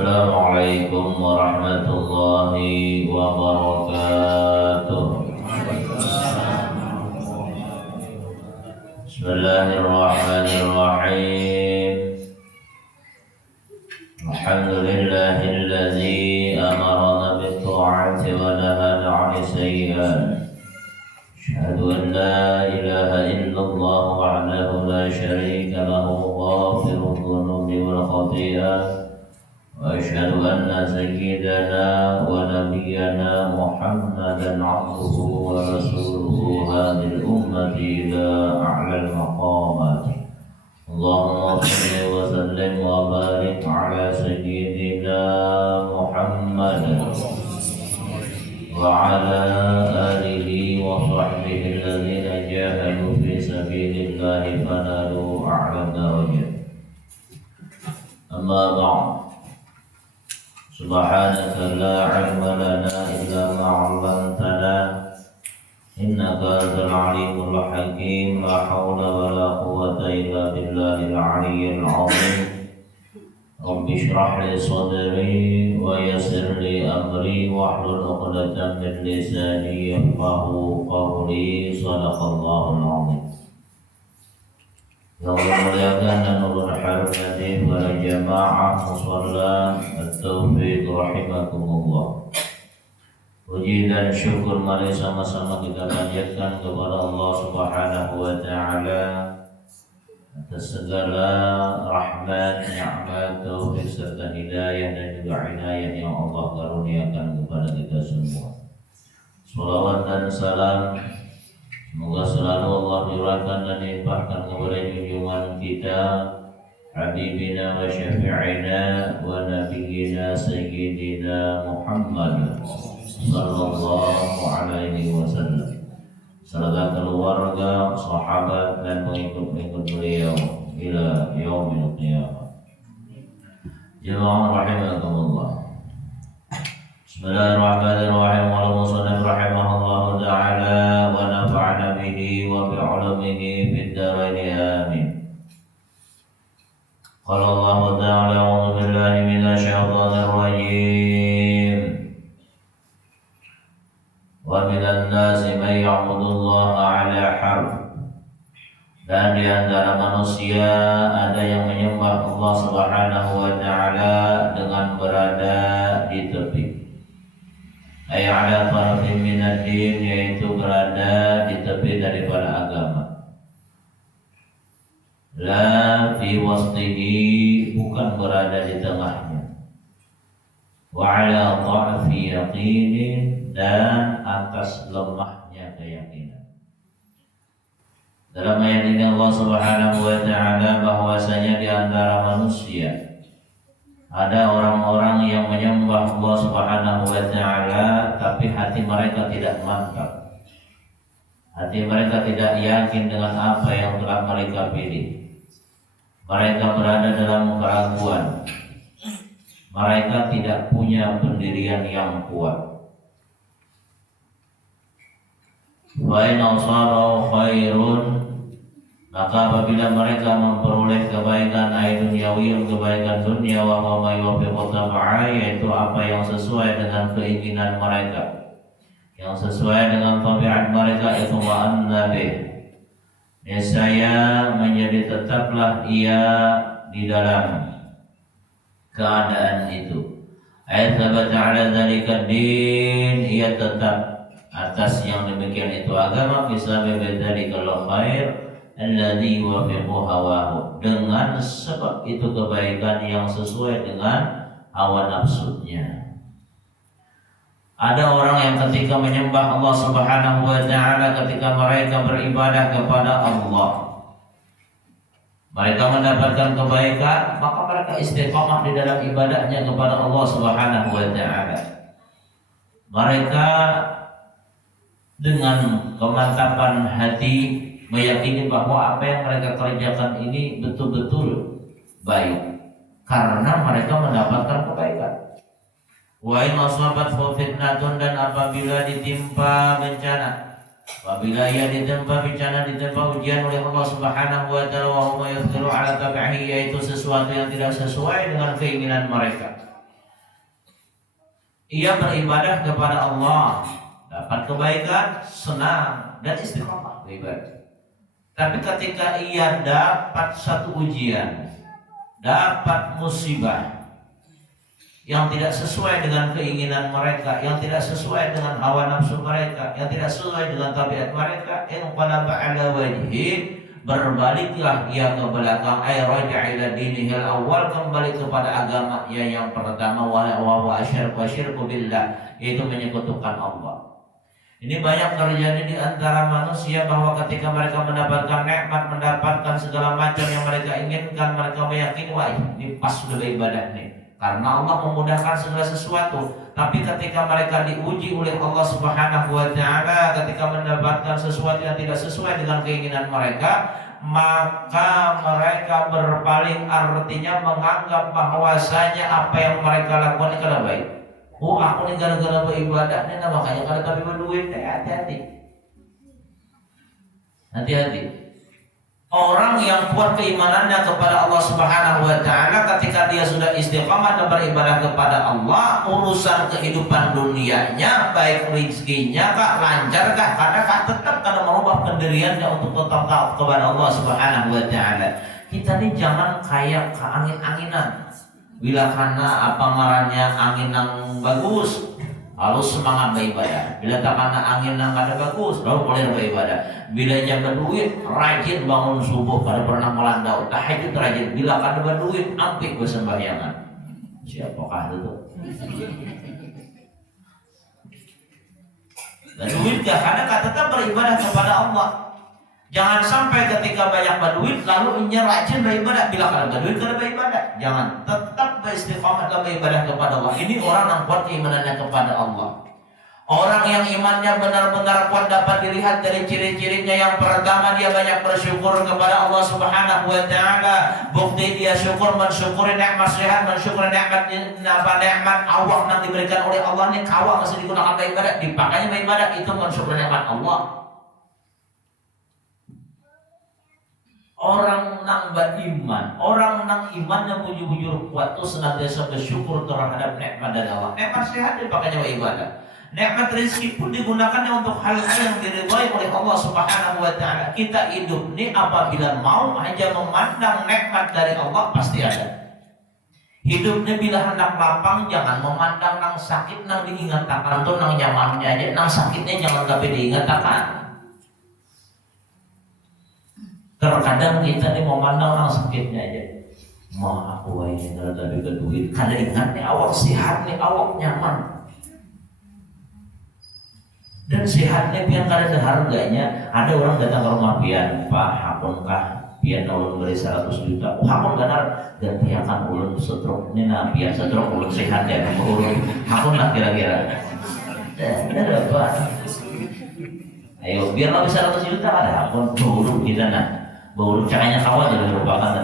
Assalamualaikum warahmatullahi wabarakatuh. Bismillahirrahmanirrahim. Alhamdulillahilladzi amarana bit-ta'ati wa nahana 'anil sayyi'at. Asyhadu an la ilaha illallah wahdahu la syarika lahu ghafirudz dzunubi wal khati'at. وأشهد أن سيدنا ونبينا محمدا عبده ورسوله هذه الأمة إلى أعلى المقامات. اللهم صل وسلم وبارك على سيدنا محمد وعلى آله وصحبه الذين جاهدوا في سبيل الله فنالوا أعلى الدرجات. أما بعد، Subhanaka la ilma lana illa ma 'allamtana innaka antal alimul hakim. La haula wa la quwwata illa billahil 'aliyyil 'azim. Rabbi shrah li sadri wa yassir li amri wahlul 'uqdatam min lisani yafqahu qawli. Shadaqallahul 'azim. Yang memuliakan dan berhormati para jamaah musalla at-taufiq rahimakumullah. Puji dan syukur mari sama-sama kita panjatkan kepada Allah Subhanahu wa taala atas segala rahmat, nikmat, taufik serta hidayah dan juga inayah yang Allah karuniakan kepada kita semua. Salawat dan salam semoga selalu Allah curahkan dan limpahkan kepada junjungan kita, Habibina wa syafi'ina wa nabiyyina sayyidina Muhammad sallallahu alaihi wasallam, serta keluarga, sahabat dan pengikut-pengikut beliau ila yaumil qiyamah. Jemaah rahimakumullah. Bismillahirrahmanirrahim. Wa musannif rahimahullahu ta'ala wa nafa'ana bihi wa bi'ulumihi fid dharain amin. Qala Allah ta'ala a'udzu billahi minasy syaithanir rajim. Wa minan nasi may ya'budullaha 'ala harf. Dan di antara manusia ada yang menyembah Allah Subhanahu wa ta'ala dengan berada di tepi. Ay ala tarafin minad din, yaitu berada di tepi daripada agama. La fi wasdihi, bukan berada di tengahnya. Wa ala dha'fi yaqinin, dan atas lemahnya keyakinan. Dalam ayat ini Allah Subhanahu wa ta'ala bahwasanya di antara manusia ada orang-orang yang menyembah Allah Subhanahu wa ta'ala, tapi hati mereka tidak mantap. Hati mereka tidak yakin dengan apa yang telah mereka pilih. Mereka berada dalam keraguan. Mereka tidak punya pendirian yang kuat. Wa in asabahu khairun, maka apabila mereka memperoleh kebaikan duniawi, kebaikan dunia, wa ma yuwaffiqu tabi'a, yaitu apa yang sesuai dengan keinginan mereka, yang sesuai dengan tabiat mereka, itu ma'anna bih, niscaya menjadi tetaplah ia di dalam keadaan itu. Ayat thabata 'ala dzalika din, ia tetap atas yang demikian itu agama, bisa bidalika khair alladzi yuwaffiqu hawahu, dengan sebab itu kebaikan yang sesuai dengan hawa nafsunya. Ada orang yang ketika menyembah Allah Subhanahu wa ta'ala, ketika mereka beribadah kepada Allah, mereka mendapatkan kebaikan, maka mereka istiqamah di dalam ibadahnya kepada Allah Subhanahu wa ta'ala. Mereka dengan kemantapan hati meyakini bahwa apa yang mereka kerjakan ini betul-betul baik, karena mereka mendapatkan kebaikan. Wa in asabat fitnatun, dan apabila ditimpa bencana, apabila ia ditimpa bencana, ditimpa ujian oleh Allah Subhanahu wa ta'ala, wa hum yaqdiru 'ala tabi'ihi, yaitu sesuatu yang tidak sesuai dengan keinginan mereka, ia beribadah kepada Allah, dapat kebaikan, senang dan istiqomah beribadah. Tapi ketika ia dapat satu ujian, dapat musibah yang tidak sesuai dengan keinginan mereka, yang tidak sesuai dengan hawa nafsu mereka, yang tidak sesuai dengan tabiat mereka, inqalaba ala wajhi, berbaliklah ia ke belakang, ay raja'a ila dinihil awal, kembali kepada agamanya yang pertama, wa asyirku billah, yaitu menyekutukan Allah. Ini banyak terjadi di antara manusia, bahwa ketika mereka mendapatkan nikmat, mendapatkan segala macam yang mereka inginkan, mereka meyakini, wah ini pas sudah beribadah nih, karena Allah memudahkan segala sesuatu. Tapi ketika mereka diuji oleh Allah Subhanahu wa Ta'ala, ketika mendapatkan sesuatu yang tidak sesuai dengan keinginan mereka, maka mereka berpaling, artinya menganggap bahwasanya apa yang mereka lakukan itu adalah baik. Oh, aku ini gara-gara beribadah nih, nah makanya kalau tapi berduit, hati-hati. Hati-hati. Orang yang kuat keimanannya kepada Allah Subhanahu wa Ta'ala, ketika dia sudah istiqamah dan beribadah kepada Allah, urusan kehidupan dunianya, baik rezekinya kah, lancar kah, karena tetap karena merubah pendiriannya untuk tetap taat kepada Allah Subhanahu wa Ta'ala. Kita ini jangan kayak keangin-anginan. Bila karena apa ngarannya angin yang bagus, lalu semangat beribadah. Bila tak karena angin yang kada bagus, lalu boleh beribadah. Bila jam berduit, rajin bangun subuh, kada pernah melandau. Tahajud rajin. Bila kada berduit, ampik bersembahyangan. Siapakah itu? Berduit gak kada, tetap beribadah kepada Allah. Jangan sampai ketika banyak berduit lalu inya rajin beribadah. Bila kada berduit kada beribadah. Jangan, tetap beristiqamah dalam beribadah kepada Allah. Ini orang yang kuat keimanannya kepada Allah. Orang yang imannya benar-benar kuat dapat dilihat dari ciri-cirinya. Yang pertama, dia banyak bersyukur kepada Allah Subhanahu wa Ta'ala. Bukti dia syukur, mensyukuri nikmat sehat, mensyukuri nikmat Allah yang diberikan oleh Allah. Ini kawah masih digunakan beribadah, dipakainya beribadah, itu mensyukuri nikmat Allah. Orang nang beriman, orang nang iman yang bujur-bujur kuat itu senantiasa bersyukur terhadap nikmat dari Allah. Nikmat sehat dipakainya ibadah. Nikmat rezeki pun digunakannya untuk hal-hal yang diridhai oleh Allah Subhanahu wa Ta'ala. Kita hidup ini apabila mau hanya memandang nikmat dari Allah pasti ada. Hidupnya bila hendak lapang, jangan memandang nang sakit, nang diingatkan tuh nang nyamannya aja, nang sakitnya jangan tapi diingatkan. Terkadang kita nih memandang orang sakitnya aja. Mau aku ini kalau tadi ke duit, kada ingat nih awak sehat nih, awak nyaman. Dan sehatnya pian kada ada harganya. Ada orang datang ke rumah pian, Pak, hakunkah pian ulun beri 100 juta? Hakun benar, ganti akan ulun stroke nih, nah pian stroke ulun sehat ya, ulun hakun lah kira-kira. Ada apa? Ayo, biar bisa 100 juta ada hakun, buruk kita nah. Buruk caranya kawan jadi merupakan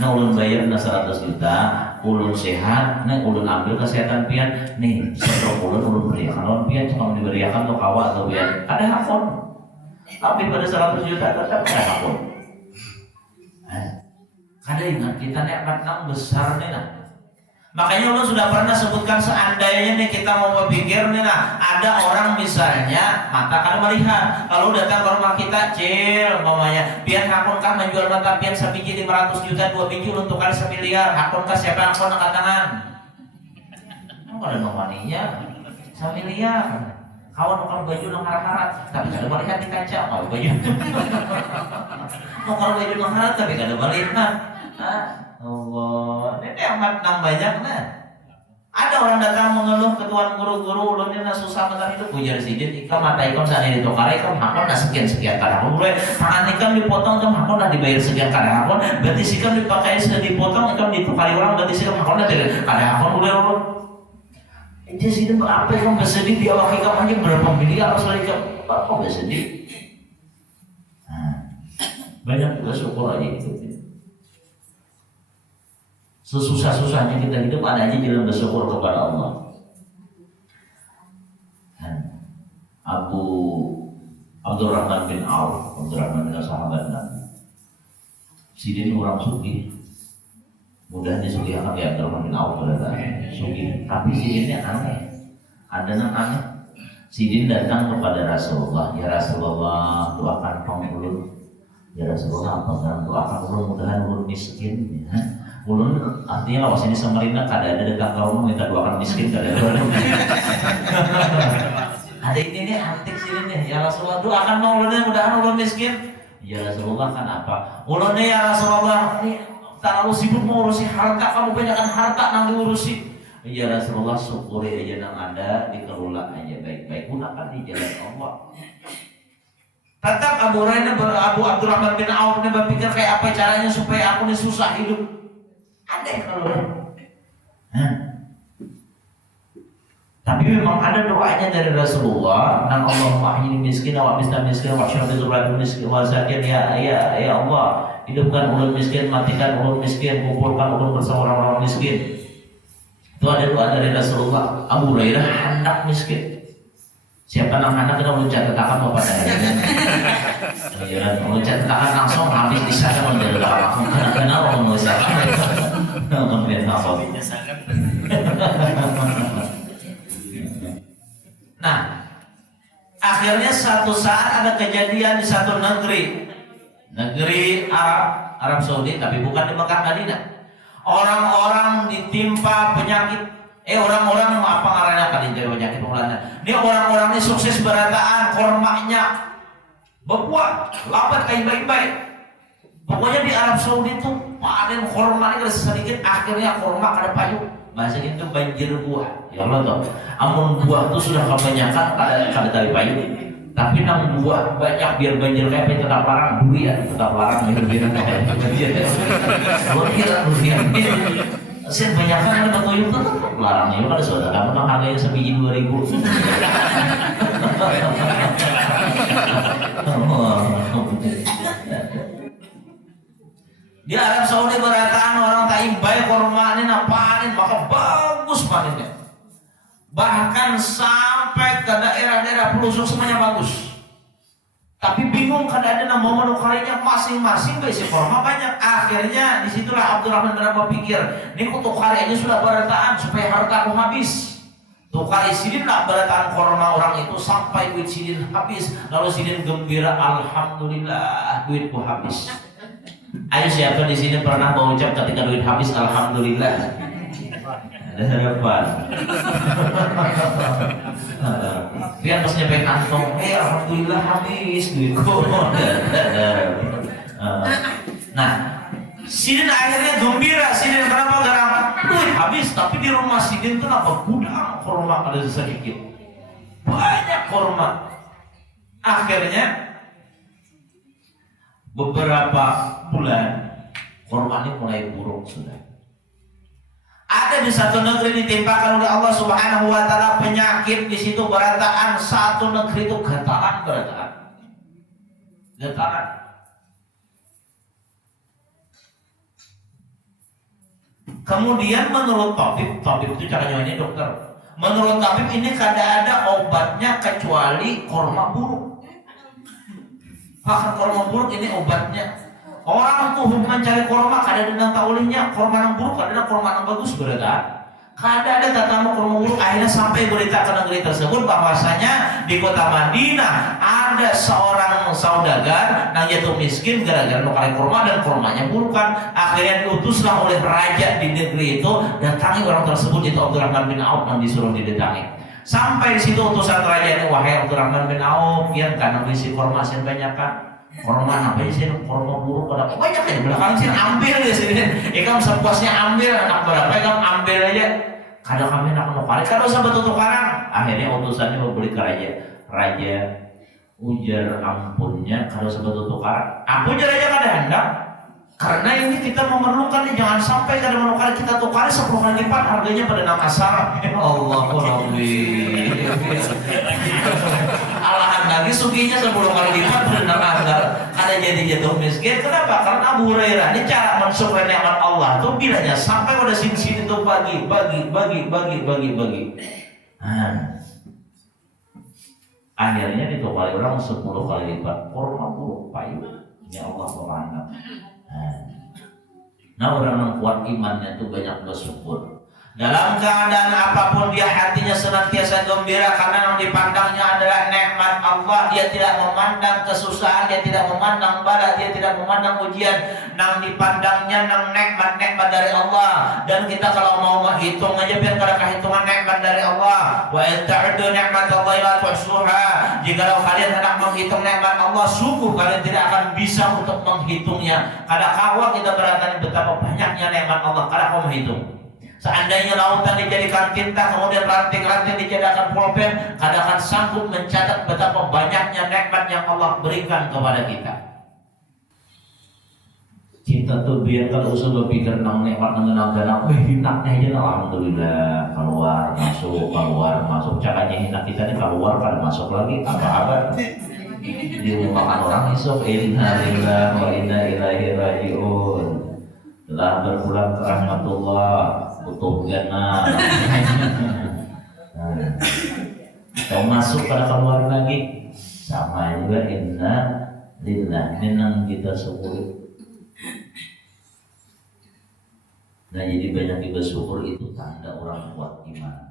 nah ulun bayar na 100 juta, ulun sehat, nah ulun ambil kesehatan pian, nih satu ulun beriakan pian, kalau diberiakan tuh kawan atau pian, ada hakun. Tapi pada 100 juta tetap ada hakun. Kada ingat kita nikmat nang besar nih nah. Makanya Allah sudah pernah sebutkan seandainya nih kita mau berpikir nih nah, ada orang misalnya mata kada melihat, lalu datang ke rumah kita, cil mamanya, pian hakunkah menjual mata pian sebiji 500 juta, 2 biji untuk kali 1 miliar, hakunkah siapa yang hakun angkat tangan? Kada mamaninya 1 miliar. Kawan mau baju nang harat-harat, tapi kada melihat di kaca, mau baju. Mau baju nang harat tapi kada melihat. Allah, ini amat nang banyak nah. Ada orang datang mengeluh ke tuan guru-guru, ulun ini susah makan hidup, bujar sidin, ikam mata ikam sana di tokare, ikam hakon dah sekian kadang mulai tangan ikam dipotong, ikam hakon dah dibayar sekian kadang hakon, berarti sikam dipakai sudah dipotong, ikam ditukari orang, berarti sikam hakon dah kadang hakon udah ulun. Ini sidin berapa ikam bersedih di awak ikam aja berapa miliar soal ikam, apa bersedih? Banyak juga syukur aja itu. Sesusah-susahnya kita hidup ada aja dalam bersyukur kepada Allah. Abdurrahman bin Auf, Abdurrahman bin sahabat Nabi. Sidin orang sugih. Mudah disugihkan ya Abdurrahman bin Auf berada sugih. Tapi sidinnya aneh. Ada anak Sidin datang kepada Rasulullah, ya Rasulullah doakan ulun. Ya Rasulullah apa kan doakan ulun mudahan ulun miskin ya. Ulun artinya lawas ini Samarinda kada ada dekat kaum minta doakan miskin kada ada. Ada ini nih antik sini nih ya Rasulullah doakan ulun mudahan ulun miskin. Ya Rasulullah kan apa? Ulunnya ya Rasulullah ini terlalu sibuk mengurusi harta, kamu banyakkan harta nang diurusi. Ya Rasulullah syukuri aja nang ada, dikelola aja baik-baik, gunakan di jalan Allah. Tetap Abu Abdurrahman bin Auf ini berpikir kayak apa caranya supaya aku ini susah hidup. Ada kalau tapi memang ada doanya dari Rasulullah. Nang Allahumma ahyini miskin wa miskin wa syarbi zurrati miskin wa zakin ya Allah, hidupkan ulun miskin, matikan ulun miskin, kumpulkan ulun bersama orang-orang miskin. Itu ada doa dari Rasulullah. Abu Hurairah hendak miskin. Siapa nama anak kita meluncat tetakan bapak dari meluncat tetakan langsung habis di sana menjadi doa. Kenapa orang meluncat? Kemudian apa? Nah, akhirnya satu saat ada kejadian di satu negeri Arab Saudi, tapi bukan di Mekah Madinah. Orang-orang ditimpa penyakit. Orang-orang apa ngarana kali jadi penyakit mulanya. Ini orang-orang ini sukses berataan, kormanya berbuah, lambat kayak baik-baik. Pokoknya di Arab Saudi itu panen korma ini sedikit, akhirnya korma kada payu. Bahasa itu banjir buah. Ya Allah toh. Amun buah itu sudah kebanyakan kada tali payu. Tapi nang buah banyak biar banjir kayak apa tetap larang dulu ya, tetap larang biar Sen banyak kan ada tuyul tetap larang ya kan saudara kamu nang harganya sebiji 2.000. Di Arab Saudi berataan orang taimbai korma ini panen maka bagus panennya. Bahkan sampai ke daerah-daerah pelosok semuanya bagus. Tapi bingung kada ada nama menukarinya masing-masing berisi korma banyak. Akhirnya disitulah Abdurrahman bin Auf pikir, ini tukari aja sudah berataan supaya hartaku habis. Tukari sidin lah berataan korma orang itu sampai duit sidin habis. Lalu sidin gembira, alhamdulillah duitku habis. Ayo siapa di sini pernah mengucap ketika duit habis alhamdulillah? Ada harapan. Biar pas nyampe kantong, alhamdulillah habis duitku. Nah, sidin akhirnya gembira. Sidin kenapa garang? Duit habis, tapi di rumah sidin tuh apa gudang korma ada sedikit, banyak korma. Akhirnya beberapa bulan korma ini mulai buruk sudah. Ada di satu negeri ditimpakan oleh Allah Subhanahu wa taala penyakit, di situ berataan satu negeri itu getaran. Kemudian menurut tabib itu caranya ini dokter. Menurut tabib ini kada ada obatnya kecuali korma buruk. Bahkan korma buruk ini obatnya. Orang tuh mencari korma kada ada taulihnya, korma yang buruk kada ada, korma yang bagus berada. Kada ada tatamu korma buruk. Akhirnya sampai berita ke negeri tersebut bahwasanya di kota Madinah ada seorang saudagar yang jatuh miskin gara-gara nukari korma dan kormanya burukan. Akhirnya diutuslah oleh raja di negeri itu, datangi orang tersebut, itu Abdurrahman bin Auf yang disuruh didatangi. Sampai di situ utusan raja ini, wahai Abdurrahman bin Auf, yang karena berisi korma yang banyak kan. Korma apa sih? Korma buruk pada banyak ya. Belakang sih ambil ya sini. Kamu sepuasnya ambil, anak berapa kamu ambil aja. Kadang kami nak nukari, kadang sampai tukaran. Akhirnya utusannya membeli ke raja. Raja ujar ampunnya kalau sampai tukaran. Aku ujar aja kada hendak. Karena ini kita memerlukan nih, jangan sampai kada menukar kita tukari 10 kali lipat harganya pada nama asar. Allahu Rabbi. Alahan lagi suginya 10 kali lipat pada nama asar. Ada jadi jatuh miskin. Kenapa? Karena Abu Hurairah ini cara mensyukur nikmat Allah tuh bilanya sampai pada sini itu bagi. Akhirnya ditukari orang 10 kali lipat. Korma buruk payu. Ya Allah Subhanahu. Nah, orang yang kuat imannya tuh banyak bersyukur. Dalam keadaan apapun dia hatinya senantiasa gembira karena yang dipandangnya adalah nikmat Allah. Dia tidak memandang kesusahan, dia tidak memandang bala, dia tidak memandang ujian. Nang dipandangnya nang nikmat-nikmat dari Allah. Dan kita kalau mau menghitung aja biar kada kehitungan nikmat dari Allah. Wa in ta'uddu ni'matallahi la tuhsuha. Jika kalian hendak menghitung nikmat Allah, sungguh kalian tidak akan bisa untuk menghitungnya. Kada kawa kita beratan betapa banyaknya nikmat Allah, kada kau menghitung. Seandainya lautan dijadikan tinta, kemudian ranting-ranting dijadikan pulpen, kada akan sanggup mencatat betapa banyaknya nikmat yang Allah berikan kepada kita. Kita tuh biar kalau usah berpikir tentang nikmat dengan anak, hinaknya aja alhamdulillah, keluar masuk, cakanya hinak kita ini keluar kada masuk lagi apa-apa. Di rumah orang isok, inna lillahi wa inna ilaihi raji'un. Telah berpulang ke rahmatullah, utuh gana. Kalau masuk pada keluar lagi sama juga inna lillah, nang kita syukur. Nah jadi banyak bersyukur itu tanda orang kuat iman.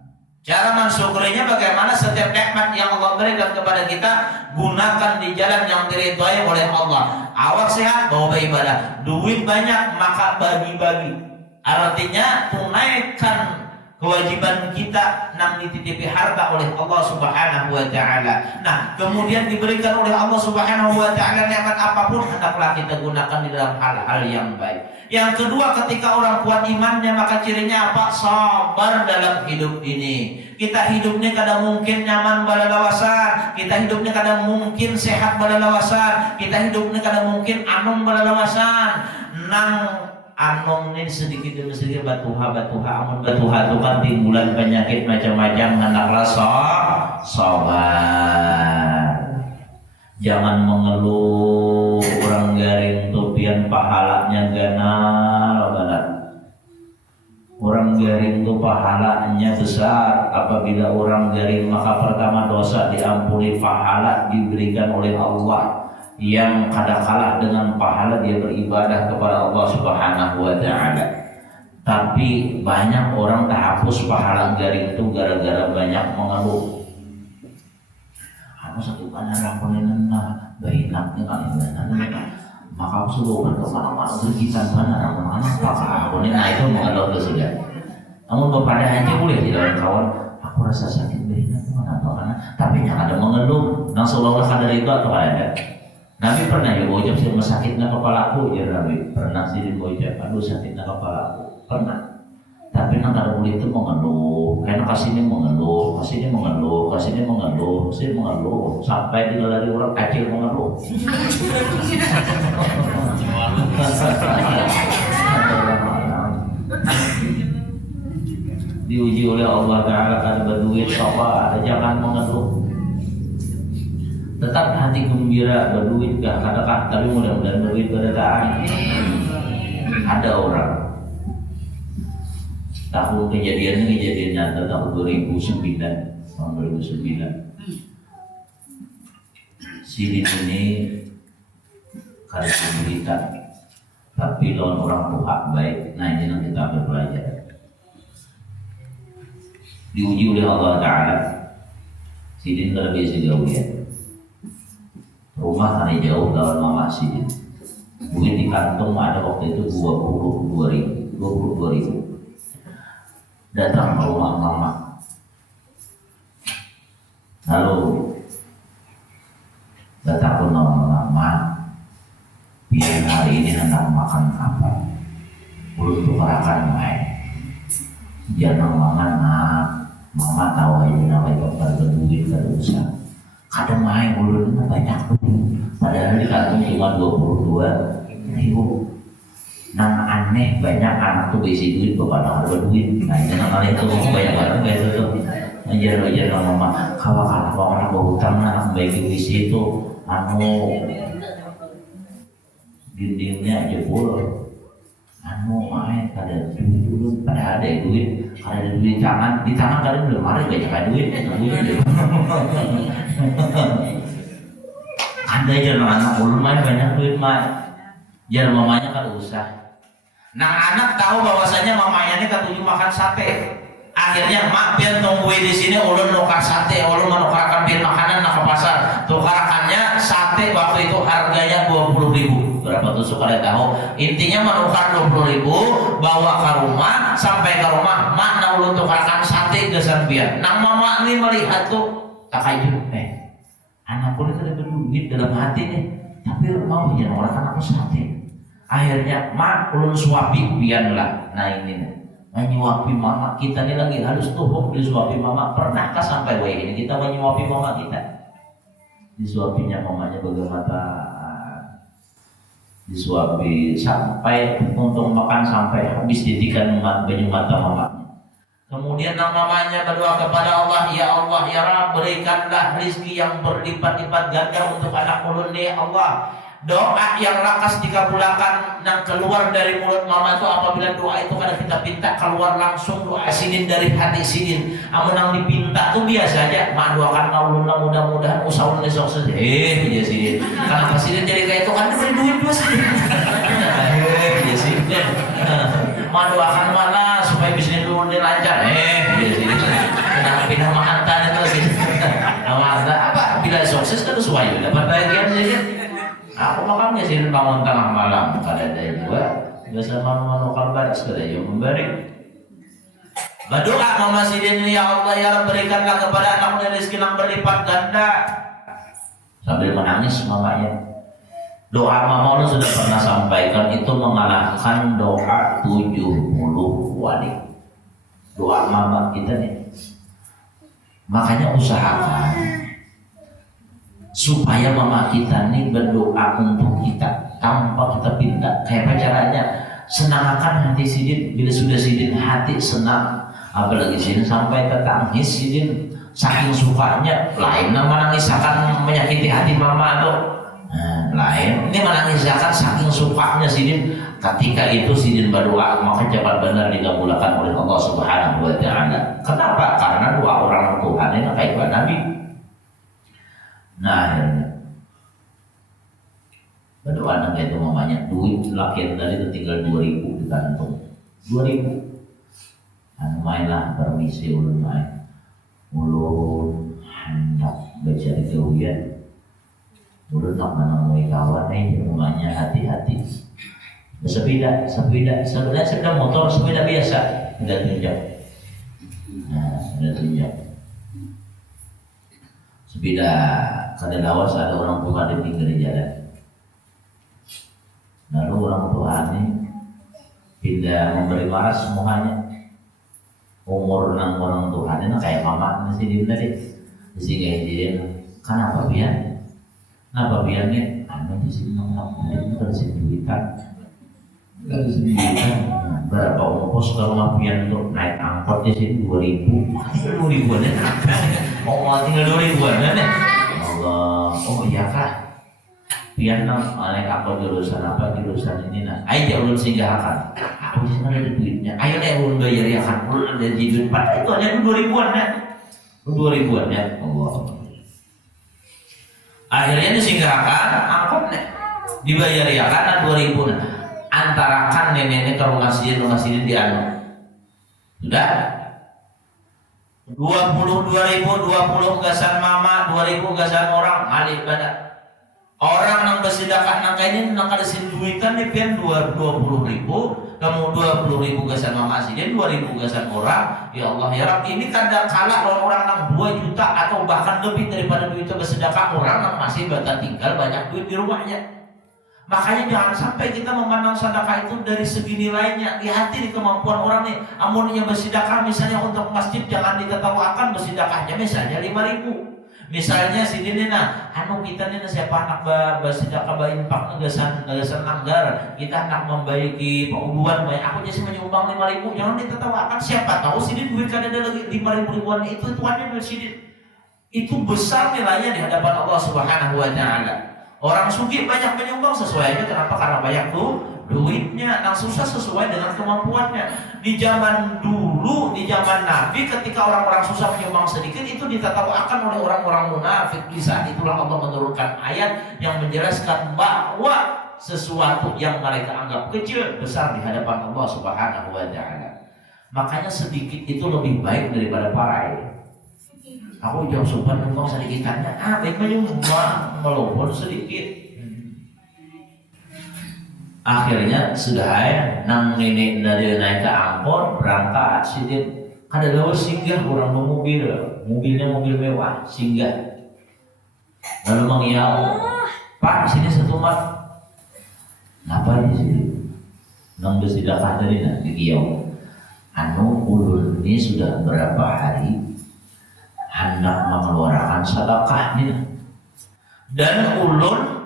Cara mensyukurinya bagaimana? Setiap nikmat yang Allah berikan kepada kita, gunakan di jalan yang diridhai oleh Allah. Awak sehat, bawa beribadah. Duit banyak, maka bagi-bagi. Artinya tunaikan kewajiban kita nang dititipi harta oleh Allah Subhanahu wa taala. Nah, kemudian diberikan oleh Allah Subhanahu wa taala nikmat apapun, hendaklah kita gunakan di dalam hal-hal yang baik. Yang kedua, ketika orang kuat imannya, maka cirinya apa? Sabar dalam hidup ini. Kita hidupnya kadang mungkin nyaman balalawasan, kita hidupnya kadang mungkin sehat balalawasan, kita hidupnya kadang mungkin anum balalawasan. Nang anum ini sedikit demi sedikit batuha, amun batuha itu kan timbulan penyakit macam-macam. Hendaklah sabar. Jangan mengeluh, orang garing tupian pahalanya ganal banget. Orang garing itu pahalanya besar. Apabila orang garing maka pertama dosa diampuni, pahala diberikan oleh Allah. Yang kada kalah dengan pahala dia beribadah kepada Allah Subhanahu wa taala. Tapi banyak orang tak hapus pahala garing itu gara-gara banyak mengeluh. Aku sakit banyak lakonin nah, bahinak dengan ini. Maka aku suruh kemana-mana bergitan mana apakah aku ini, nah itu mengeluh ke sini. Namun kepada hanya boleh tidak kawan, aku rasa sakit bahinak mana, tapi yang ada mengeluh, nang seolah-olah kada itu atau ada. Nabi pernah ya bocap sih sakitnya kepalaku, ya Nabi pernah sih bocap, aduh sakitnya kepalaku, pernah. Tapi nang kada boleh itu mengeluh, karena kasihnya mengeluh, sampai di dari orang kecil mengeluh. Diuji oleh Allah Taala kada berduit, sabar, jangan mengeluh. Tetap hati gembira, berduit gak katakan, tapi mudah-mudahan berduit berdaan. Ada orang tahun kejadian nyata tahun 2009. Sidin ini kada cerita, tapi lawan orang tua baik. Nah ini yang kita ambil pelajaran. Diuji oleh Allah Taala. Sidin kada biasa jauh ya. Rumah kan jauh lawan mama Sidin. Duit di kantong ada waktu itu 22.000. Datang ke rumah mama. Lalu datang ke rumah mama. Biar hari ini hendak makan apa? Belum tukarakan main. Jangan mama tahu aja nama itu berduit usah. Kadang main ulun banyak tuh. Padahal di kantong cuma 22.000. Nang aneh banyak anak tuh besi duit kepada harga duit. Nah itu namanya itu banyak orang kayak itu tuh. Ajar mama, kawan orang berhutang anak baik besi itu dindingnya jebol. Main kada duit dulu, pada ada duit, kada ada duit di tangan kalian belum ada banyak duit. Ada aja anak ulun main banyak duit main. Jar mamanya kada usah. Nah anak tahu bahwasanya mamanya ini ketujuh makan sate. Akhirnya mak pian tungguin di sini ulun nukar sate, ulun menukarkan pian makanan nak ke pasar. Tukarakannya sate waktu itu harganya 20.000. Berapa tusuk kalian tahu? Intinya menukar 20.000, bawa ke rumah, sampai ke rumah mak nak ulun tukarkan sate gesan pian. Nah mama ini melihat tuh tak kayu, anakku ini kada berduit dalam hati nih, tapi mau ya orang anakku sate. Akhirnya mak ulun suapi pian lah. Nah ini nih. Menyuapi mama kita ini lagi harus tuh disuapi mama. Pernahkah sampai ini kita menyuapi mama kita? Disuapinya mamanya bagaimana? Disuapi sampai untung makan sampai habis ditikan banyu mata mama. Kemudian mamanya berdoa kepada Allah, ya Allah ya Rabb, berikanlah rezeki yang berlipat-lipat ganda untuk anak ulun nih Allah. Doa yang lakas dikabulkan dan keluar dari mulut mama itu apabila doa itu kada kita pinta keluar langsung doa sidin dari hati sidin. Amun yang dipinta tuh biasa aja. Mak doakan kaulun mudah-mudahan usahaun besok saja. Ya sidin. Kenapa sidin jadi kayak itu kan beri duit dua sidin. Ya sidin. Mak doakan mana supaya bisnis dulu dia lancar. Ya sidin. Kenapa pindah makantan itu sidin. Nah, apa bila sukses kan sesuai dapat bagian sidin. Aku makamnya sih bangun tengah malam kada ada juga biasa malam baras kada yang memberi. Berdoa mama sidin, ya Allah ya Allah berikanlah kepada anakmu rezeki yang berlipat ganda. Sambil menangis mamanya. Doa mama Allah sudah pernah sampaikan itu mengalahkan doa 70 wali. Doa mama kita nih. Makanya usahakan supaya mama kita ini berdoa untuk kita tanpa kita pinta. Kayak apa caranya? Senangkan hati sidin. Bila sudah sidin hati senang, apalagi sidin sampai tetangis sidin saking sukanya. Lain nama nangis akan menyakiti hati mama tuh. Lain ini menangiskan saking sukanya sidin. Ketika itu sidin berdoa maka cepat benar dikabulkan oleh Allah Subhanahu wa Ta'ala. Kenapa? Karena doa orang Tuhan ini kayak Nabi. Nah akhirnya berdoa nang itu mamanya duit lakian tadi itu tinggal 2.000 di kantung 2.000. Anu mainlah permisi ulun main ulun hendak baca di kewian ulun nak menemui kawan rumahnya hati-hati sepeda motor sepeda biasa udah tunjuk. Nah udah tunjuk sepeda kada lawas ada orang tua di pinggir jalan. Lalu orang tua ini pindah memberi marah semuanya. Umur nang orang tua ini kayak mama masih di tadi. Sehingga dia kenapa biar? Kenapa biarnya? Anu di sini nang ini terus duitan. Terus duitan. Berapa ongkos ke rumah pian untuk naik angkot di sini 2.000. 2.000 ya. Oh tinggal 2.000 ya. Oh iya kah? Pian nang naik apa jurusan apa jurusan ini nah. Ayo ulun singgahkan. Aku sih ada duitnya. Ayo deh ulun bayar ya kan. Ulun ada duit 4 itu hanya 2.000-an ya. 2.000-an ya. Allah. Akhirnya disinggahkan angkotnya. Dibayar ya kan 2.000. Antarakan nenek-nenek ke rumah sidin di anu. Sudah? 22.000, 20 gasan mama, 2.000 gasan orang, alik pada orang yang bersedekah nang ini nang kada sin duitan ni pian 20.000, kamu 20.000 gasan mama sidin, 2.000 gasan orang. Ya Allah ya Rabb, ini kada kalah orang nang 2 juta atau bahkan lebih daripada duit bersedekah orang nang masih bata tinggal banyak duit di rumahnya. Makanya jangan sampai kita memandang sedekah itu dari segi nilainya. Hati di kemampuan orang nih. Amunnya bersedekah misalnya untuk masjid jangan diketawakan bersedekahnya misalnya 5.000. Misalnya si dini anu kita nih siapa anak bersedekah bayi pak ngegasan nanggar. Kita anak membaiki pengubuhan bayi. Aku jadi menyumbang 5.000. Jangan diketawakan. Siapa tahu si dini duit kan ada lagi 5.000 ribuan itu tuannya bersidin. Itu besar nilainya di hadapan Allah Subhanahu wa Ta'ala. Orang sugih banyak menyumbang sesuai aja. Kenapa? Karena banyak tuh duitnya. Yang susah sesuai dengan kemampuannya. Di zaman dulu, di zaman Nabi, ketika orang-orang susah menyumbang sedikit, itu ditertawakan oleh orang-orang munafik. Di saat itulah Allah menurunkan ayat yang menjelaskan bahwa sesuatu yang mereka anggap kecil besar di hadapan Allah Subhanahu wa taala. Makanya sedikit itu lebih baik daripada parai. Aku jauh sopan ngomong sedikitannya, baik mah melopon sedikit. Akhirnya sudah nang nenek dari naik ke angkot berangkat sidin kada gawe singgah orang mobil, mobilnya mobil mewah singgah. Lalu mengiau, Pak sini satu mat, ngapa di sini? Nang bersedekah tadi nak dikiau. Anu ulun ini sudah berapa hari hendak mengeluarkan sedekah ini, dan ulun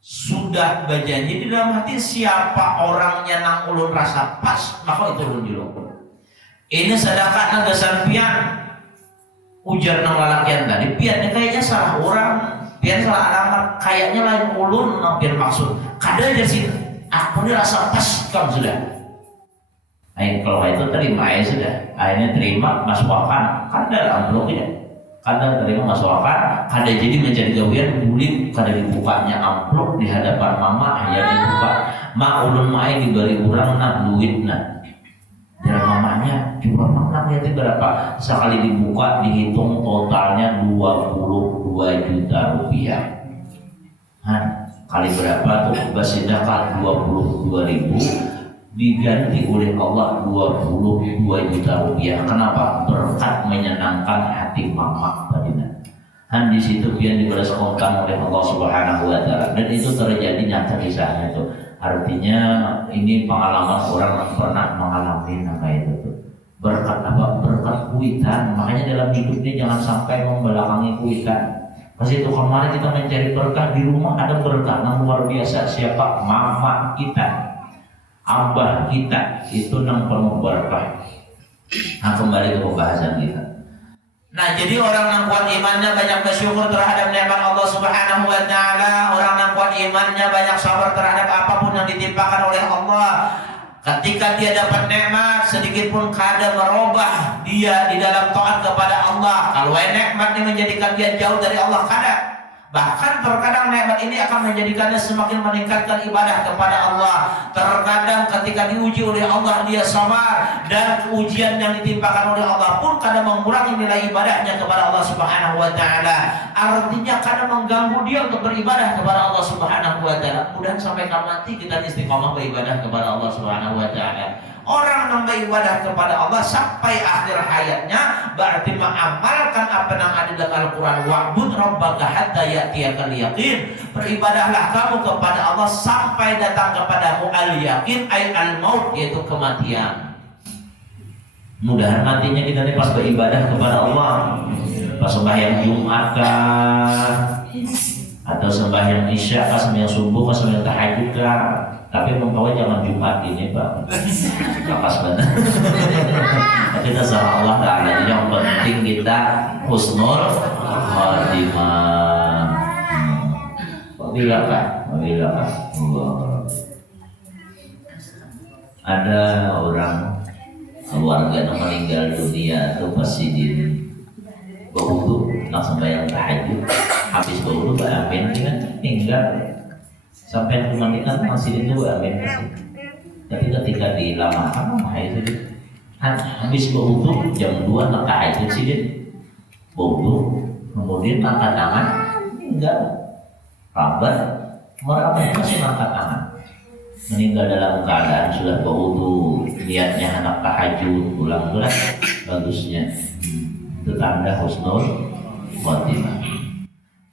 sudah berjanji di dalam hati siapa orangnya nang ulun rasa pas maka itu ulun dilopon. Ini sedekah naga sampian ujar nang lalakian tadi piannya kayaknya salah orang, pian salah alamat, kayaknya lain ulun nampir maksud kada aja sih aku ini rasa pas kamu sudah. Kalau itu terima ya sudah, akhirnya terima masukkan kada amplopnya. Kada terima masukkan, kada jadi menjadi gawian bulik, kada dibukanya amplop di hadapan mama hanya dibuka. Mak ulun mai diberi orang nak duit nak. Dan mamanya cuma nak lihat berapa sekali dibuka dihitung totalnya 22 juta rupiah. Kali berapa tuh bersedekah 22.000 diganti oleh Allah 22 juta rupiah. Kenapa? Berkat menyenangkan hati mama tadina. Dan di situ dia dibalas kontan oleh Allah Subhanahu wa taala. Dan itu terjadi nyata kisahnya itu. Artinya ini pengalaman orang yang pernah mengalami kayak itu tuh. Berkat apa? Berkat kuitan. Makanya dalam hidup ini jangan sampai membelakangi kuitan. Pas itu kemarin kita mencari berkah di rumah ada berkah yang luar biasa. Siapa? Mama kita, abah kita itu nang penuh berkah. Nah kembali ke pembahasan kita. Nah jadi orang yang kuat imannya banyak bersyukur terhadap nikmat Allah Subhanahu wa taala. Orang yang kuat imannya banyak sabar terhadap apapun yang ditimpakan oleh Allah. Ketika dia dapat nikmat sedikit pun kada merubah dia di dalam taat kepada Allah. Kalau nikmat ini menjadikan dia jauh dari Allah kada. Bahkan terkadang nikmat ini akan menjadikannya semakin meningkatkan ibadah kepada Allah. Terkadang ketika diuji oleh Allah dia sabar, dan ujian yang ditimpakan oleh Allah pun kadang mengurangi nilai ibadahnya kepada Allah Subhanahu wa taala. Artinya kadang mengganggu dia untuk beribadah kepada Allah Subhanahu wa taala. Mudah sampai mati kita istiqomah beribadah kepada Allah Subhanahu wa taala. Orang yang beribadah kepada Allah sampai akhir hayatnya berarti mengamalkan apa yang ada dalam Al-Quran. Wa'bud rabbaka hatta ya'tiyakal yaqin. Beribadahlah kamu kepada Allah sampai datang kepadamu al-yaqin, ay al-maut, yaitu kematian. Mudahan matinya kita ini pas beribadah kepada Allah, pas sembahyang Jumat atau sembahyang Isya, sembahyang subuh, sembahyang tahajud. Tapi membawa jangan Jumat ini Pak, kapas banget. Kita sama Allah Ta'ala. Yang penting kita husnul khatimah. Wabilah Pak, wabilah Pak. Ada orang keluarga yang meninggal dunia itu pasti di berwudu langsung bayang tahajud, habis berwudu beramin kan tinggal sampai kemandikan masih itu amin masih. Tapi ketika dilamakan itu habis berwudu jam 2 nak tahajud sih dia berwudu, kemudian angkat tangan enggak rabat merabah masih angkat tangan, meninggal dalam keadaan sudah berwudu, niatnya anak tahajud pulang-pulang bagusnya. Itu tanda husnul khatimah.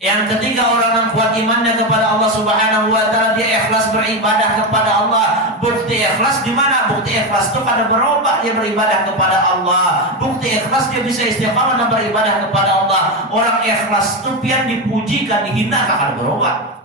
Yang ketiga, orang yang kuat imannya kepada Allah Subhanahu wa taala, dia ikhlas beribadah kepada Allah. Bukti ikhlas di mana? Bukti ikhlas itu kada berubah dia beribadah kepada Allah. Bukti ikhlas dia bisa istiqamah dan beribadah kepada Allah. Orang ikhlas itu pian dipuji kan dihina kada berubah.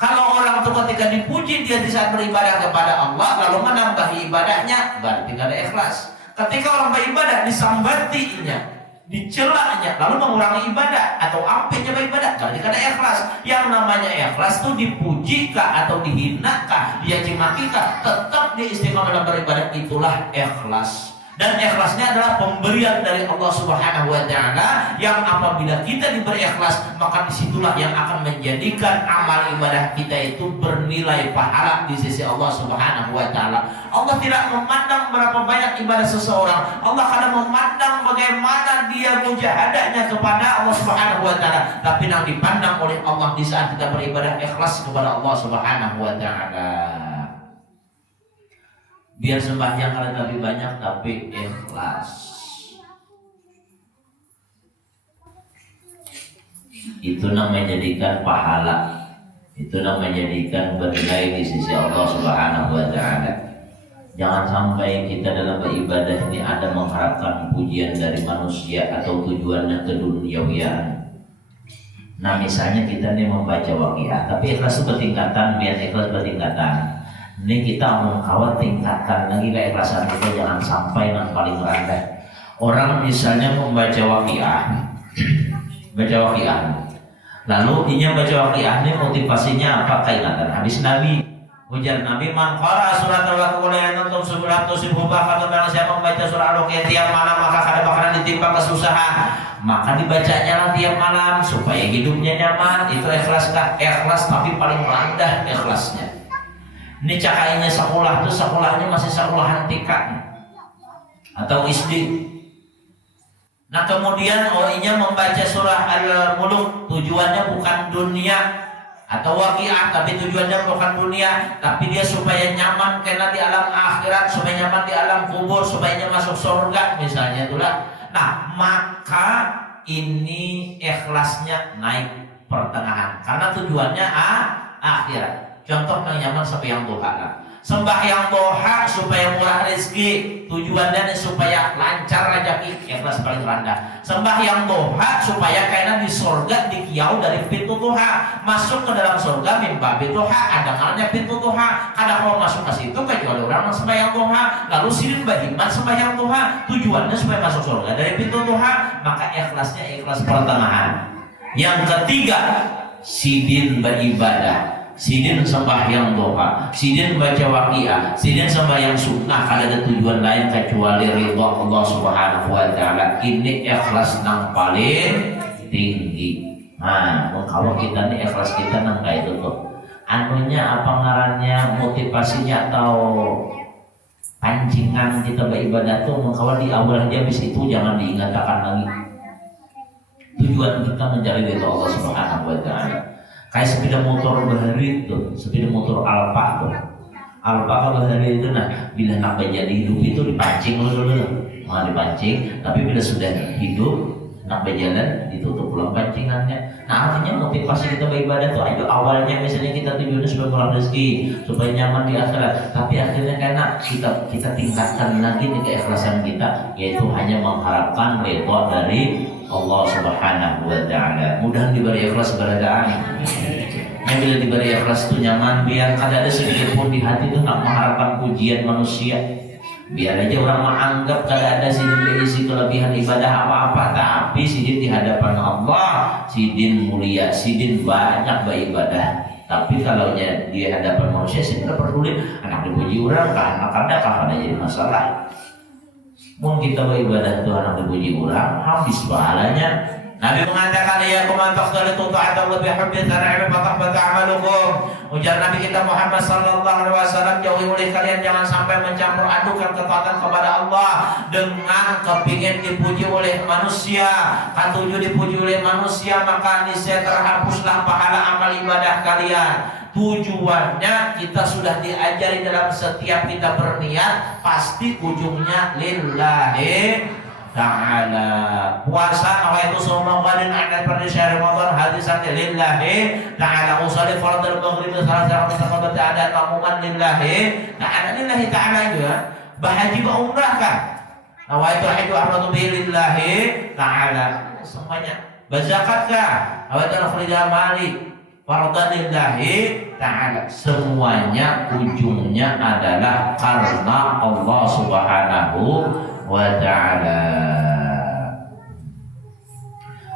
Kalau orang itu ketika dipuji dia di saat beribadah kepada Allah lalu menambah ibadahnya berarti kada ikhlas. Ketika orang beribadah disambatinya, dicelaknya lalu mengurangi ibadah atau ampenya beribadah berarti kada ikhlas. Yang namanya ikhlas itu dipuji kah atau dihina kah, dia cimaki kah, tetap dia istiqomah dalam beribadah, itulah ikhlas. Dan ikhlasnya adalah pemberian dari Allah Subhanahu wa taala, yang apabila kita diberi ikhlas, maka disitulah yang akan menjadikan amal ibadah kita itu bernilai pahala di sisi Allah Subhanahu wa taala. Allah tidak memandang berapa banyak ibadah seseorang. Allah kadang memandang bagaimana dia mujahadahnya kepada Allah Subhanahu wa taala. Tapi yang dipandang oleh Allah di saat kita beribadah ikhlas kepada Allah Subhanahu wa taala. Biar sembahyang kalian lebih banyak tapi ikhlas. Itu namanya menjadikan pahala. Itu namanya menjadikan bernilai di sisi Allah Subhanahu wa taala. Jangan sampai kita dalam beribadah ini ada mengharapkan pujian dari manusia atau tujuannya keduniawian. Nah, misalnya kita nih membaca waqiah, tapi ikhlas itu bertingkatan, biar ikhlas bertingkatan. Ini kita mengkawal tingkatkan lagi keikhlasan kita, jangan sampai yang paling rendah. Orang misalnya membaca waqiah, baca waqiah, lalu dia baca waqiah ini motivasinya apa? Keingatan hadis Nabi. Ujar Nabi, man qara surat al-waqiah antum surat tusibhu bakal, barang siapa membaca surah al-waqiah tiap malam maka kada bakalan ditimpa kesusahan. Maka dibacanya lah tiap malam supaya hidupnya nyaman. Itu ikhlas kan? Ikhlas tapi paling rendah ikhlasnya. Ini cakainya sekolah tuh, sekolahnya masih sekolahan TK atau SD. Nah kemudian OI-nya membaca surah Al-Mulk, tujuannya bukan dunia atau waqiah, tapi tujuannya bukan dunia, tapi dia supaya nyaman karena di alam akhirat, supaya nyaman di alam kubur, supaya dia masuk surga misalnya itulah. Nah maka ini ikhlasnya naik pertengahan karena tujuannya akhirat. Contoh yang nyaman sembahyang duha. Sembahyang duha supaya murah rezeki, tujuannya supaya lancar rezeki, ikhlas paling rendah. Sembahyang duha supaya kainan di surga dikiau dari pintu duha, masuk ke dalam surga mimba duha, ada ngalnya pintu duha. Kadang kalau masuk ke situ kecuali orang sembahyang duha, lalu sirin bahiman sembahyang duha, tujuannya supaya masuk surga dari pintu duha, maka ikhlasnya ikhlas pertengahan. Yang ketiga, sidin beribadah. Sidin sembahyang doa, sidin baca waqiah, sidin sembahyang sunnah, kada ada tujuan lain kecuali ridha Allah Subhanahu wa taala. Ini ikhlas nang paling tinggi. Nah, kalau kita nih ikhlas kita nang kayak itu tuh. Anunya apa ngarannya, motivasinya atau pancingan kita beribadah tuh kalau di awal aja habis itu jangan diingatkan lagi. Tujuan kita mencari ridha Allah Subhanahu wa taala. Kayak sepeda motor bahari itu, sepeda motor Alfa tuh. Alfa kalau bahari itu, nah bila nak menjadi hidup itu dipancing dulu, nggak dipancing. Tapi bila sudah hidup, nak berjalan ditutup pulang pancingannya. Nah artinya motivasi kita beribadah tuh, ayo awalnya misalnya kita tujuannya supaya murah rezeki, supaya nyaman di akhirat. Tapi akhirnya karena kita tingkatkan lagi di keikhlasan kita, yaitu hanya mengharapkan ridha dari Allah Subhanahu wa taala. Mudah diberi ikhlas beradaan. Yang bila diberi ikhlas itu nyaman, biar kada ada sedikit pun di hati itu nak mengharapkan pujian manusia. Biar aja orang menganggap kada ada sidin berisi kelebihan ibadah apa-apa, tapi sidin di hadapan Allah, sidin mulia, sidin banyak beribadah. Tapi kalau di hadapan manusia sidin tidak peduli anak dipuji orang, anak kada jadi masalah. Mungkin kita beribadah Tuhan yang dipuji orang, habis pahalanya. Nabi mengatakan ya kumantok dari ta'at Allah bihabbi tana'im fatahbata amalukum. Ujar Nabi kita Muhammad sallallahu alaihi wasallam, jauhi oleh kalian jangan sampai mencampur adukan ketaatan kepada Allah dengan kepingin dipuji oleh manusia. Kan tujuh dipuji oleh manusia, maka niscaya terhapuslah pahala amal ibadah kalian. Tujuannya kita sudah diajari dalam setiap kita berniat pasti ujungnya lillahi ta'ala. Puasa awal itu semua wadin akan pada syahr Ramadan hadis santai lillahi ta'ala. Usolli fardhu maghrib salat salat ada makmuman lillahi ta'ala. Lillahi ta'ala juga bahaji umrah kan. Awal itu haju amratu lillahi ta'ala. Semuanya berzakat kah? Awal itu akhrija mali fardanillahi ta'ala. Semuanya ujungnya adalah karena Allah Subhanahu wa ta'ala.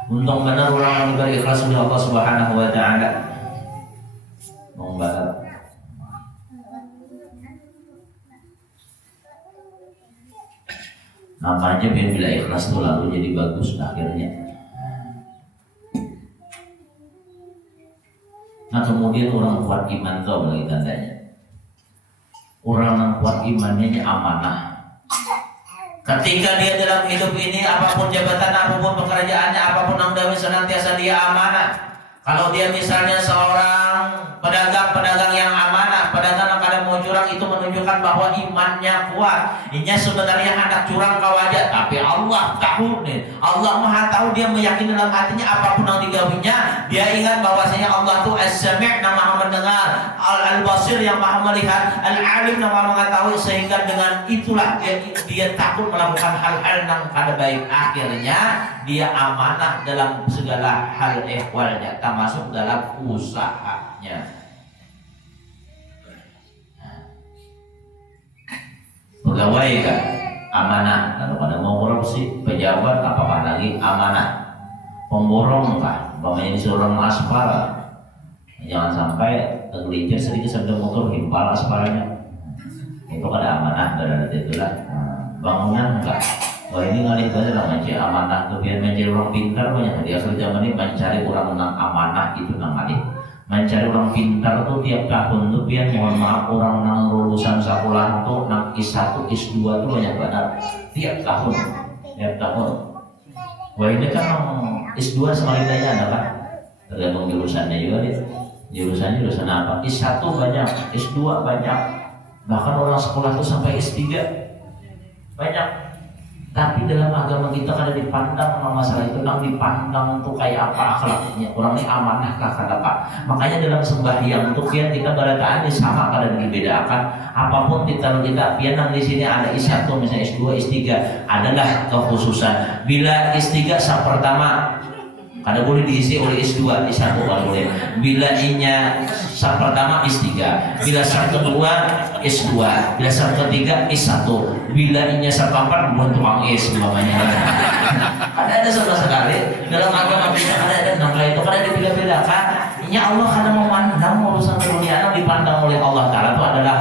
Untung benar orang yang diberi ikhlas oleh Allah Subhanahu wa ta'ala. Membatal. Namanya biar bila ikhlas tuh lalu jadi bagus akhirnya. Nah kemudian orang kuat iman tuh apa lagi tandanya? Orang yang kuat imannya amanah. Ketika dia dalam hidup ini, apapun jabatan, apapun pekerjaannya, apapun yang dia senantiasa dia amanah. Kalau dia misalnya seorang pedagang yang amanah, pedagang yang kadang mau curang, itu menunjukkan bahwa imannya kuat. Ini sebenarnya hendak curang kau aja, tapi Allah tahu nih. Allah Maha tahu, dia meyakini dalam hatinya apapun yang digawinya, dia ingat bahwasanya Allah itu As-Sami', yang Maha mendengar, Al-Basir yang Maha melihat, Al-Alim yang Maha mengetahui, sehingga dengan itulah dia takut melakukan hal-hal yang kada baik. Akhirnya dia amanah dalam segala hal ehwalnya, termasuk dalam usahanya. Pegawai kan amanah, kalau pada mau korupsi, pejabat apakah lagi amanah. Pemborong kan, umpamanya disuruh aspal, jangan sampai tergelincir sedikit sampai motor himpal aspalnya. Itu kan amanah dari itulah. Bangunan enggak. Wah ini ngalih banget lah mencari amanah tuh, biar mencari orang pintar banyak. Di akhir zaman ini mencari orang menang amanah itu nang ngalih. Mencari orang pintar tuh tiap tahun tuh biar mohon maaf orang nang lulusan sekolah tuh nang S1, S2 tuh banyak banget tiap tahun. Wah ini kan S2 semalinanya ada kan? Tergantung jurusannya juga nih. Jurusan apa? S1 banyak, S2 banyak. Bahkan orang sekolah tuh sampai S3 banyak. Tapi dalam agama kita kada dipandang sama masalah itu, nang dipandang tuh kayak apa akhlaknya. Orang ini amanah kah kada pak. Makanya dalam sembahyang tuh pian kita barataan sama kada dibedakan. Apapun kita pian nang di sini ada S1 misalnya S2, S3 adalah kekhususan. Bila S3 sah pertama kada boleh diisi oleh S2, S1 kada boleh. Bila inya sah pertama S3, bila sah kedua S2, bila sah ketiga S1, bila inya sah keempat buat tukang S umpamanya. Ada sama sekali dalam agama kita ada nangka itu kada dibeda-bedakan. Inya Allah kada memandang urusan dunia yang dipandang oleh Allah Taala itu adalah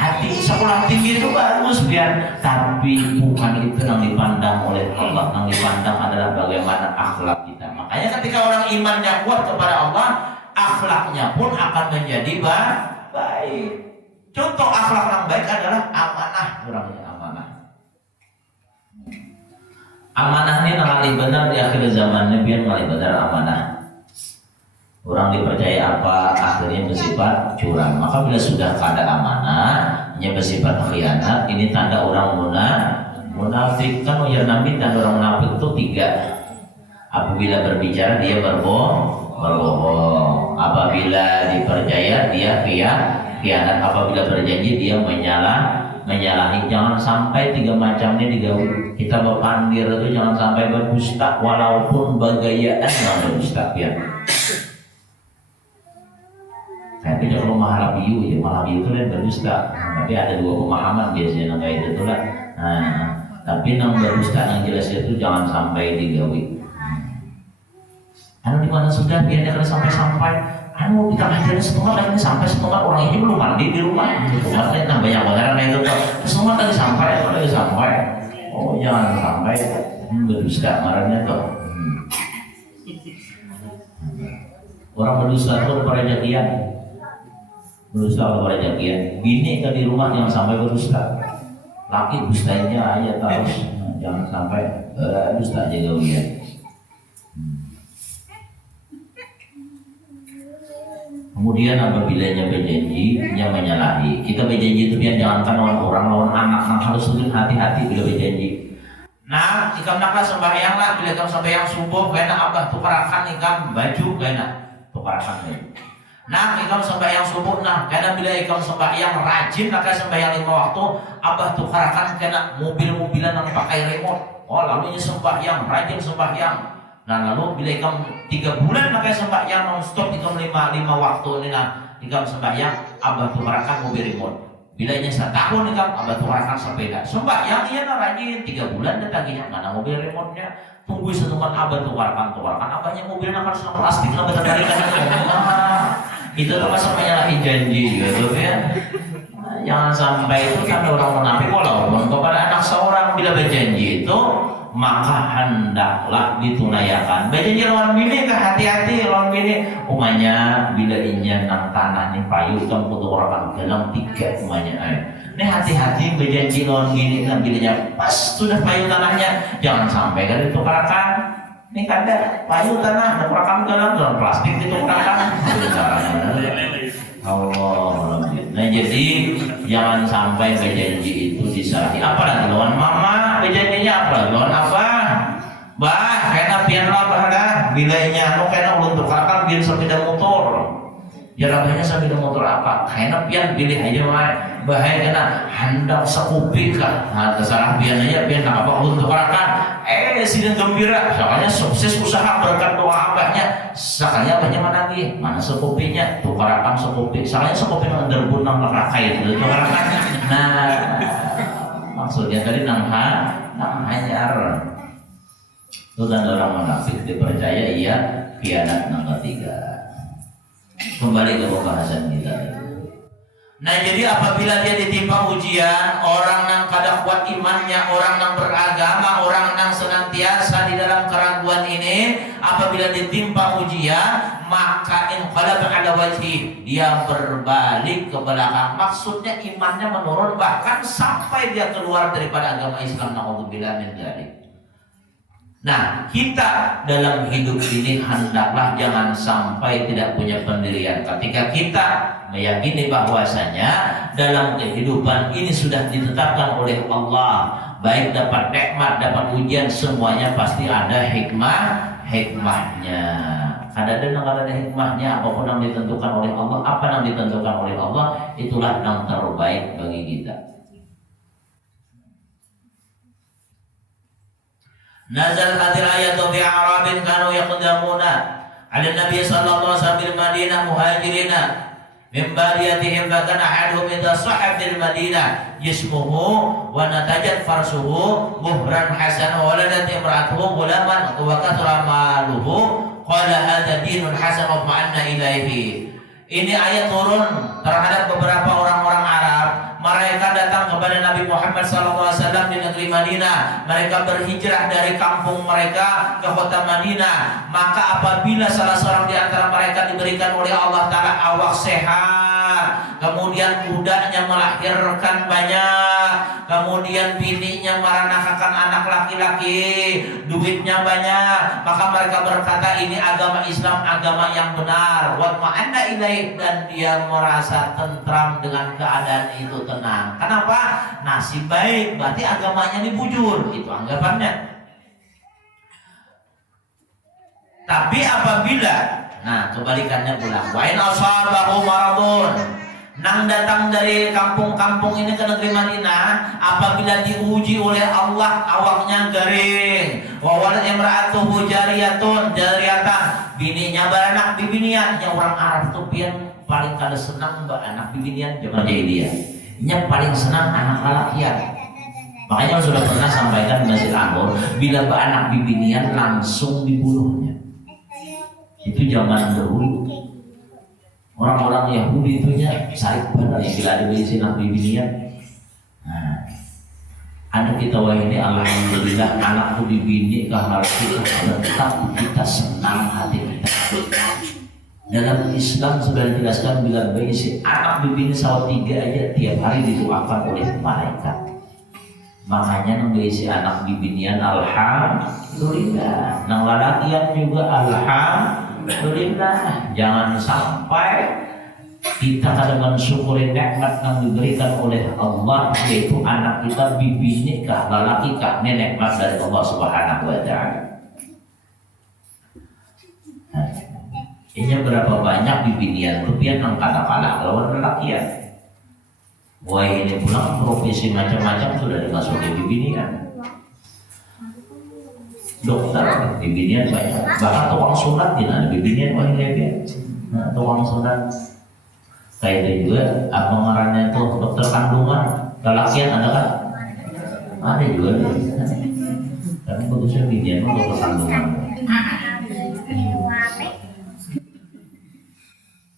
hati. Sekolah tinggi itu bagus biar, tapi bukan itu yang dipandang oleh Allah. Yang dipandang adalah bagaimana akhlak kita. Makanya ketika orang imannya kuat kepada Allah, akhlaknya pun akan menjadi baik. Contoh akhlak yang baik adalah amanah. Orangnya amanah. Amanah ini ngalih benar di akhir zamannya, biar ngalih benar amanah. Orang dipercaya apa akhirnya bersifat curang. Maka bila sudah kada amanah, nya bersifat khianat, ini tanda orang munafik. Kan ujar Nabi tanda orang munafik itu 3. Apabila berbicara dia berbohong. Apabila dipercaya dia khianat. Apabila berjanji dia menyalahi. Jangan sampai 3 macamnya digawi. Kita berpandir itu jangan sampai berdusta, walaupun bagayaan jangan berdusta ya. Tapi kalau mahalabiyu itu kan berdusta. Tapi ada 2 pemahaman biasanya nang kayak itu lah. Tapi nang berdusta yang jelas itu jangan sampai digawi. Di mana sudah biarnya kalau sampai kita akhirnya setengah lagi sampai setengah orang ini belum mandi di rumah. Maksudnya nang banyak barang itu setengah lagi sampai. Oh jangan sampai berdusta marahnya tuh. Orang berdusta itu perjanjian. Berdusta kepada jakian, bini ke di rumah jangan sampai berdusta. Laki dustainya aja terus, jangan sampai dusta aja gawian. Kemudian apabila nya berjanji, nya menyalahi. Kita berjanji itu biar jangankan orang lawan anak, harus lebih hati-hati bila berjanji. Nah, ikam naklah sembahyang lah, bila ikam sembahyang subuh, kena abah tukarakan ikam baju, kena tukarakan baju. Nah, ikam sembahyang subuh, nah, karena bila ikam sembahyang rajin, maka sembahyang 5 waktu, abah tukarakan kena mobil-mobilan yang pakai remote. Oh, lalu sembahyang, rajin sembahyang. Nah, lalu bila ikam 3 bulan maka sembahyang non-stop, ikam 5 waktu ini, nah, ikam sembahyang, abah tukarakan mobil remote. Bila nya 1 tahun ikam, abah tukarakan sepeda. Sembahyang iya nah rajin, 3 bulan detaginya mana mobil remote-nya. Tunggu setelah abah tukarakan, abahnya mobilnya harus plastik, abah tertarikan. Itu termasuk menyalahi janji gitu ya. jangan sampai itu kan orang munafik walaupun kepada anak seorang bila berjanji itu maka hendaklah ditunaikan. Berjanji lawan bini ke hati-hati lawan bini. Umanya bila inyan nang tanah ni payu kan putu orang gelang 3 umanya. Ini hati-hati berjanji lawan bini kan bilanya pas sudah payu tanahnya jangan sampai kan ditukarkan. Ini kada payu tanah ditukarkan gelang plastik ditukarkan. Allah. Nah jadi jangan sampai berjanji itu disalahi. Apalagi lawan mama berjanjinya apa? Lawan apa? Bah, kena pian lah bahada. Bilainya anu kena ulun tukarkan biar sepeda motor. Ya rasanya sepeda motor apa? Kena pian pilih aja mah. Bahaya kena hendak sekupi kah? Nah, terserah pian aja pian apa ulun tukarkan. Sidang gembira, soalnya sukses usaha berkat doa abahnya. Sakanya abahnya mana lagi? Mana sekupinya? Tukarakan sekupi. Soalnya sekupi nang derbun nang lakakai itu tukarakan. Nah, maksudnya tadi nang hanyar. Itu kan orang munafik dipercaya ia khianat nang ketiga. Kembali ke pembahasan kita. Nah jadi apabila dia ditimpa ujian, orang yang kada kuat imannya, orang yang beragama, orang yang senantiasa di dalam keraguan ini, apabila ditimpa ujian, maka inqalab ala wajhi, dia berbalik ke belakang. Maksudnya imannya menurun bahkan sampai dia keluar daripada agama Islam. Na'udzubillah min dzalik. Nah, kita dalam hidup ini hendaklah jangan sampai tidak punya pendirian. Ketika kita meyakini bahwasanya dalam kehidupan ini sudah ditetapkan oleh Allah, baik dapat nikmat, dapat ujian, semuanya pasti ada hikmahnya. Ada hikmahnya, apapun yang ditentukan oleh Allah, apa yang ditentukan oleh Allah, itulah yang terbaik bagi kita. Nazal hadil ayatu fi Arabin kanu yaqdamuna ala Nabi sallallahu alaihi wasallam bil Madinah muhajirina min bariyatihim bahkan ahaduhum idza sahab bil Madinah jismuhu wa natajat farsuhu muhran hasan wa waladat imra'atuhu ghulaman wa kathara maluhu qala hadha dinun hasan wa ma'anna ilaihi. Ini ayat turun terhadap beberapa orang-orang Arab. Mereka datang kepada Nabi Muhammad SAW di negeri Madinah. Mereka berhijrah dari kampung mereka ke kota Madinah. Maka apabila salah seorang di antara mereka diberikan oleh Allah Ta'ala awak sehat, kemudian kudanya melahirkan banyak, kemudian bininya meranakakan anak laki-laki, duitnya banyak, maka mereka berkata ini agama Islam, agama yang benar. Wa ma'anna ilaih, dan dia merasa tentram dengan keadaan itu, tenang. Kenapa? Nasib baik, berarti agamanya dibujur. Itu anggapannya. Tapi apabila, nah kebalikannya pula, wa in asabahu maradun, nang datang dari kampung-kampung ini ke negeri Madinah, apabila diuji oleh Allah awaknya garing, wa walad imra'atuhu jariyatan, bininya beranak bibinian. Yang orang Arab tuh pian paling kada senang anak bibinian zaman jahiliyah. Nya paling senang anak lalakian. Makanya sudah pernah sampaikan di Masjid Anggur, bila anak bibinian langsung dibunuhnya. Itu zaman dahulu. Orang-orang Yahudi itu nya sarik benar ya bila ada bisi anak bibinian. Nah, anak kita wah ini alhamdulillah anakku bibini karena kita tetap kita senang hati kita. Dalam Islam sudah dijelaskan bila bisi anak bibini saw 3 aja tiap hari didoakan oleh malaikat. Makanya membisi anak bibinian alhamdulillah, nang lalakian juga alhamdulillah. Jangan sampai kita kadang mensyukuri nikmat yang diberikan oleh Allah, yaitu anak kita bibini kah lalaki kah, ini nikmat dari Allah Subhanahu wa Ta'ala. Ini berapa banyak bibinian rupiah yang kata-kata lawan lelakian. Wah ini pulang profesi macam-macam sudah dimasuki bibinian. Dokter bibinian banyak, bahkan tukang sunat tidak ada bibinian. Wah ini dia, nah, tukang sunat. Kayak itu juga apa ngarannya tuh dokter kandungan lelakian ada kan? Ada juga nih. Tapi bagusnya bibinian dokter kandungan.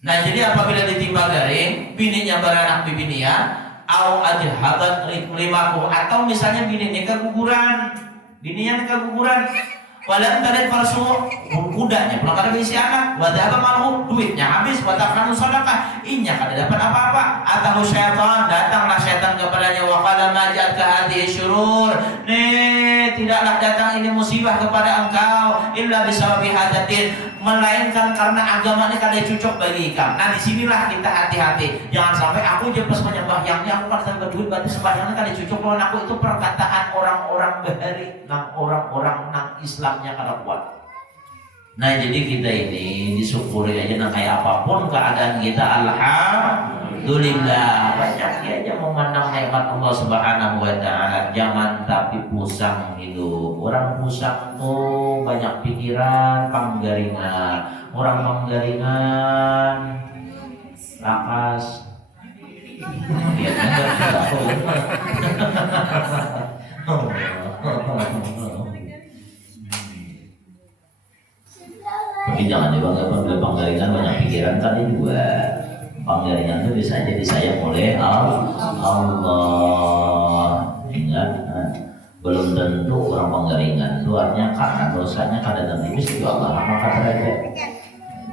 Nah jadi apabila ditimpa garing, bininya beranak bibinian, au ajhadat rimaku, atau misalnya bininya keguguran, walam tarid farsu kudanya belum ada berisi anak, wadahaba malu duitnya habis, wadahkanu sadaqah inya kada dapat apa-apa, atau syaitan datanglah syaitan kepadanya, waqala majat ke hati syurur, tidaklah datang ini musibah kepada engkau illa bisababi hajatin, melainkan karena agama ini kada cocok bagi engkau. Nah disinilah kita hati-hati, jangan sampai aku je pas menyembahyangnya aku kan berduit berarti sembahyangnya kada cocok lawan aku. Itu perkataan orang-orang bahari, orang-orang nang Islamnya kada kuat. Nah jadi kita ini disyukuri aja, nah kayak apapun keadaan kita alhamdulillah, banyak aja memandang nikmat Allah Subhanahu wa taala. Jangan tapi pusang hidup. Orang pusang tuh banyak pikiran, panggaringan. Orang panggaringan lakas. Ya tapi jangan dibanggakan oleh panggaringan banyak pikiran tadi juga. Panggaringan itu bisa jadi disayang oleh Allah. Ingat, belum tentu orang panggaringan itu artinya karena dosanya kada tentu juga Allah maka derajat.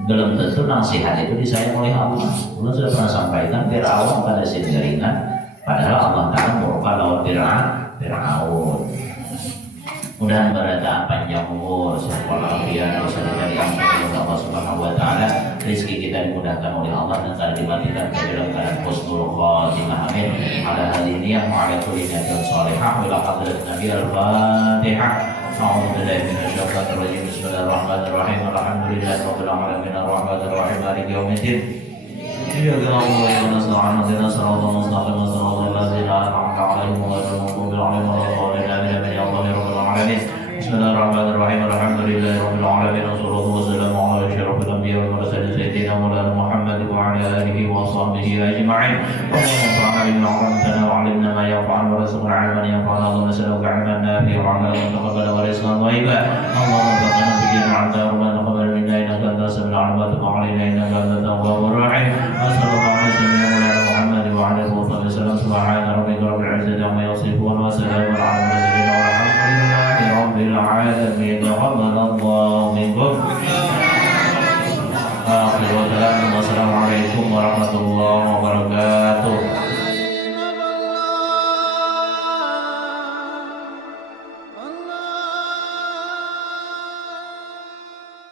Belum tentu nasihat itu disayang oleh Allah. Belum sudah pernah sampaikan Fir'aun pada garingan, padahal Allah Ta'ala murka lawan Fir'aun. Mudah-mudahan berada panjang umur, sekolah afiat, dosa dari Allah Subhanahu wa taala, rezeki kita dimudahkan oleh Allah dan kada dimatikan ke dalam keadaan husnul khatimah. Amin. Ala hadhihi yang mu'alatul niyatul salihah wa ila hadrat Nabi al-Fatihah. A'udzu billahi minasyaitonir rajim. Bismillahirrahmanirrahim. Alhamdulillahirabbil alamin arrahmanir rahim maliki yaumiddin. Iyyaka na'budu wa iyyaka nasta'in. Ihdinas siratal mustaqim. Siratal ladzina an'amta 'alaihim ghairil maghdubi 'alaihim waladdallin. Amin ya Allahumma alamin. Bismillahirrahmanirrahim. Alhamdulillahirabbil alamin. Wassalatu wassalamu ala asyrafil anbiya'i wal mursalin sayyidina Maulana Muhammad wa ala alihi wa sahbihi ajma'in. Allahumma inna 'allamtana wa 'allimna ma yanfa'una wa rzuqna 'ilman yanfa'una wa nas'aluka 'ilman nafi'an wa 'amalan mutaqabbalan wa rizqan thayyiban. Allahumma baghna bihi 'anta wa taqabbal minna innaka antas samiul 'alim wa tub 'alaina innaka antat tawwabur rahim. Wassallallahu ala sayyidina Maulana Muhammad wa ala alihi wa sallam. Subhana rabbika rabbil 'izzati 'amma yasifun wa salamun 'alal mursalin walhamdulillahi rabbil 'alamin. Taqabbalallahu minkum. Assalamualaikum warahmatullahi wabarakatuh.